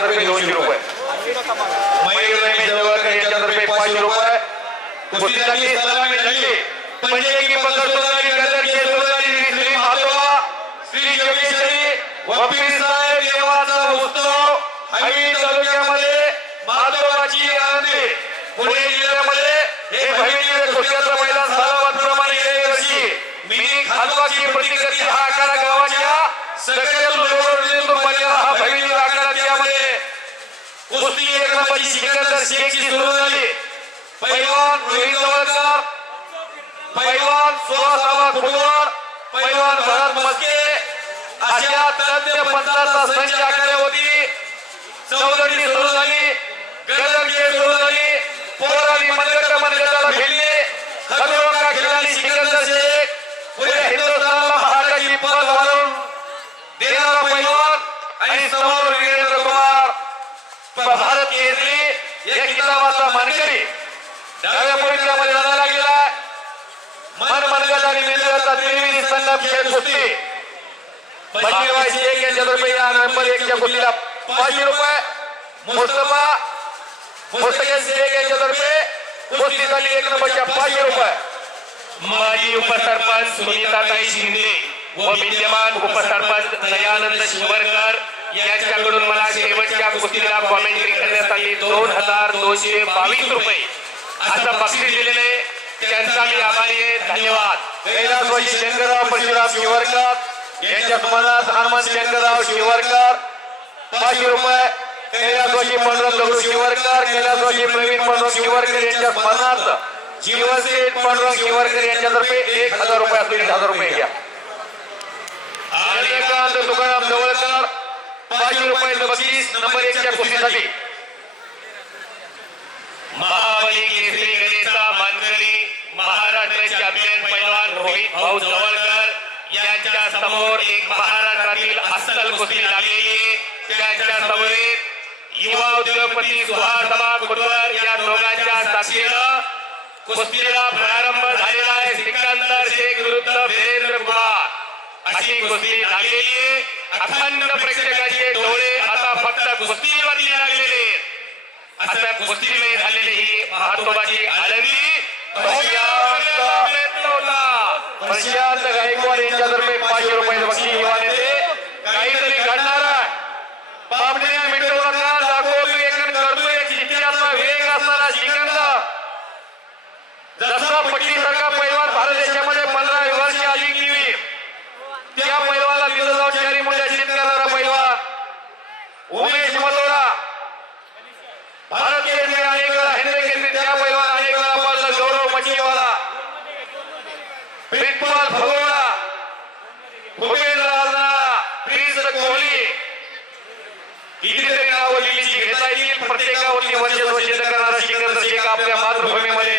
यांच्यातर्फे 200 रुपये, मयूर रमेश जवळकर यांच्यातर्फे 500 रुपये, कुस्तीसाठी सलामी झाली पंजे की पकड गदर के सोनाली श्री महादेवा श्री योगेश्वरी वपीर साहेब देवाचा उत्सव हवी तालुक्यामध्ये महादेवाची आनंदी पुणे जिल्ह्यामध्ये हे भव्य कुस्त्याचा मैदान सालाबादप्रमाणे गेल्या वर्षी मिनी खालवाची प्रतिकृती हा आखाडा गावाच्या सगळ्यातून हा भव्य आखाडा त्यामध्ये कुस्ती एक नंबरची सिकंदर शेखची सुरू झाली. पैलवान रोहित जवळकर, पैलवान सोळासावा फुटबॉल, पैलवान भरत मस्के अशा तज्ञ पंचांचा संच आखाड्यावरती चौधरी सुरू झाली. गदरची सुरू झाली. पोरांनी मनगटाला खेळले. खतरों खिलाडी सिकंदर शेख पुढे हिंदुस्थानला महाराष्ट्राची पद घालून देणारा पैलवान आणि समोर वीरेंद्र कुमार भारत केसरी या किताबाचा मानकरी डाव्या पवित्रामध्ये लढायला गेला. मनगट आणि मेंदूचा त्रिवेणी संगम खेळ कुस्ती बशीरभाई शेख यांच्यातर्फे या नंबर 1 च्या कुस्तीला 500 रुपये, मुस्तफा शेख यांच्यातर्फे कुस्तीसाठी 1 नंबरच्या 500 रुपये. माजी उपसरपंच सुनीताताई शिंदे व विद्यमान उपसरपंच दयानंद शिवरकर यांच्याकडून मला शेवटच्या कुस्तीला कॉमेंट्री करण्यासाठी 2222 रुपये असं बक्षीस दिलेले त्यांचा मी आभारी आहे. धन्यवाद. कैलासवासी शंकरराव परशुराम शिवरकर यांच्या स्मरणार्थ हनुमान शंकरराव शिवरकर 500 रुपये, कैलासवासी पांडुरंग दगडू शिवरकर, कैलासवासी प्रवीण पांडुरंग शिवरकर यांच्या स्मरणार्थ जीवनसेठ पांडुरंग शिवरकर यांच्यातर्फे 1000 रुपये असतील. 1000 रुपये घ्या. आनंदकांत तुकाराम जवळकर 500 रुपये बक्षीस नंबर 1 च्या कुस्तीसाठी. महाबली केसरी गणेशा मानकरी महाराष्ट्र चॅम्पियन पैलवान रोहित भाऊ जवळकर यांच्या समोर एक महाराष्ट्रातील अस्सल कुस्ती लागलेली. त्यांच्या समोरील युवा उद्योगपती सुहासमा कुटवर या दोघांच्या साक्षीनं कुस्तीला प्रारंभ झालेला आहे. सिकंदर शेख विरुद्ध वीरेंद्र कुमार अशी कुस्ती लागलेली. अखंड प्रेक्षकांचे डोळे आता फक्त कुस्तीवरती लागलेले. आता कुस्तीमध्ये झालेली ही महत्त्वाची आळंदी प्रशांत गायकवाड यांच्यातर्फे 500 रुपये बक्षीस. युवा नेते काहीतरी घडणार आहे. पापण्या मिटवू नका, दाखवतोय करतोय चित्त्याचा वेग असणारा सिकंदर जसा पट्टीसारखा पैलवान भारत देशामध्ये 15 वर्ष आधी केली त्या पैलवानला दिलं जाऊन चारी मूल्य निश्चित करणारा पैलवान उमेश मलोरा भारत केसरी अनेक वेळा हिंद केसरी त्या पैलवान अनेक वेळा पाळला. गौरव मच्छीवाला, प्रितपाल भगोळा, भूपेंद्र राजनाळा, प्रिन्स कोहली कितीतरी नावं लिहिली घेता येईल. प्रत्येकावरती वर्चस्व सिद्ध करणारा सिकंदर शेख आपल्या मातृभूमीमध्ये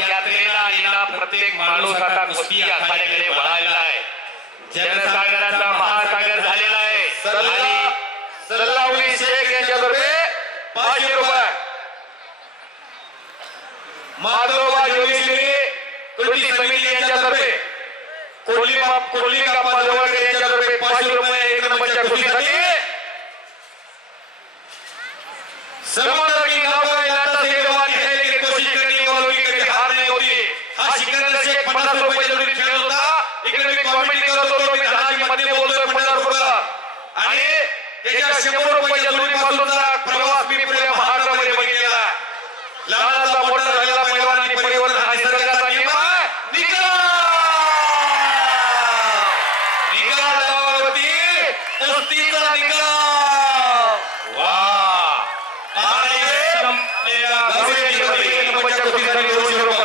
यात्रेला आलेला प्रत्येक माणूस आता कुस्ती आखाड्याकडे वळालेला आहे. जनसागराचा महासागर झालेला आहे. सल्लावली शेख यांच्यातर्फे 500 रुपये, माधवबा योगेश्वरी कृती समिती यांच्यातर्फे कोहली काप्पा जवळकर यांच्यातर्फे 500 रुपये 1 नंबरच्या कुस्तीसाठी. समंदर की नाव का इलाका से जवान खेलने की कोशिश करने वालों की कभी हार नहीं होती. हा सिकंदर शेख 50 रुपये जरुरी खेळत होता. इकडे मी कॉमेंट करतो, मी धनाजी मध्ये बोलतोय पंढरपूरला आणि त्याच्या 100 रुपये जरुरीपासूनचा प्रवास मी पुऱ्या महाराष्ट्रामध्ये बघितलेला. लहानाचा मोठा झालेला पैलवानांनी परिवर्तन हा निसर्गाचा नियम आहे. निकाल लावावती कुस्तीचा निकाल. वा आणि संपलेला कुस्तीसाठी 200 रुपये